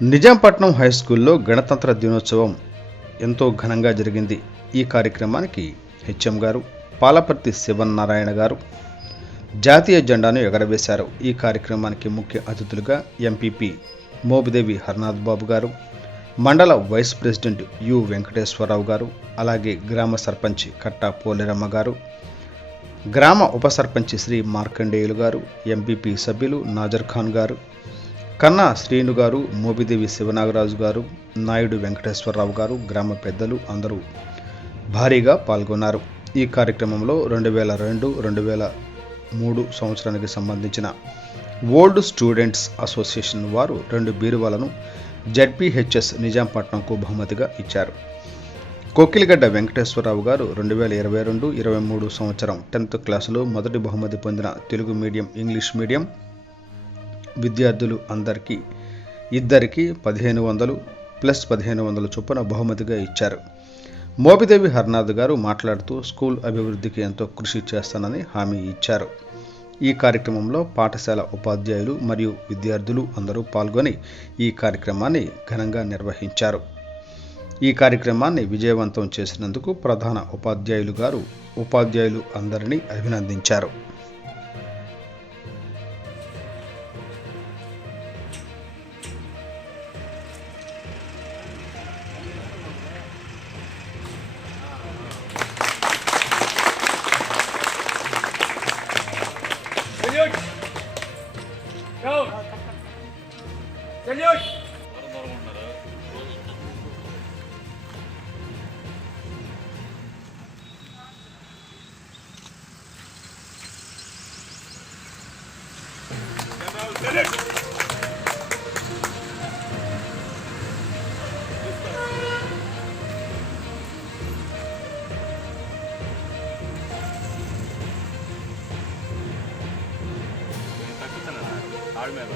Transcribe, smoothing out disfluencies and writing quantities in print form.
Nizampatnam high స్కూల్లో గణతంత్ర దినోత్సవం ఎంతో ఘనంగా జరిగింది. ఈ కార్యక్రమానికి హెచ్ఎం గారు, పాలపర్తి శివనారాయణ గారు జాతీయ జెండాను ఎగరవేశారు. ఈ కార్యక్రమానికి ముఖ్య అతిథులుగా ఎంపీపీ మోపిదేవి హర్నాథ్ బాబు గారు, మండల వైస్ ప్రెసిడెంట్ యు వెంకటేశ్వరరావు గారు, అలాగే గ్రామ సర్పంచ్ కట్టా పోలేరమ్మ గారు, గ్రామ ఉప సర్పంచ్ శ్రీ మార్కండేయులు గారు, ఎంపీపీ సభ్యులు నాజర్ ఖాన్ గారు, కన్నా శ్రీను గారు, మోపిదేవి శివనాగరాజు గారు, నాయుడు వెంకటేశ్వరరావు గారు, గ్రామ పెద్దలు అందరూ భారీగా పాల్గొన్నారు. ఈ కార్యక్రమంలో 2002-2003 సంవత్సరానికి సంబంధించిన ఓల్డ్ స్టూడెంట్స్ అసోసియేషన్ వారు 2 బీరువాలను జెడ్పీహెచ్ఎస్ నిజాంపట్నంకు బహుమతిగా ఇచ్చారు. కోకిలిగడ్డ వెంకటేశ్వరరావు గారు 2022-23 సంవత్సరం 10th క్లాసులో మొదటి బహుమతి పొందిన తెలుగు మీడియం, ఇంగ్లీష్ మీడియం విద్యార్థులు ఇద్దరికి 1500 ప్లస్ 1500 చొప్పున బహుమతిగా ఇచ్చారు. మోపిదేవి హర్నాథ్ గారు మాట్లాడుతూ స్కూల్ అభివృద్ధికి ఎంతో కృషి చేస్తానని హామీ ఇచ్చారు. ఈ కార్యక్రమంలో పాఠశాల ఉపాధ్యాయులు మరియు విద్యార్థులు అందరూ పాల్గొని ఈ కార్యక్రమాన్ని ఘనంగా నిర్వహించారు. ఈ కార్యక్రమాన్ని విజయవంతం చేసినందుకు ప్రధాన ఉపాధ్యాయులు అందరినీ అభినందించారు. ఆడ మీద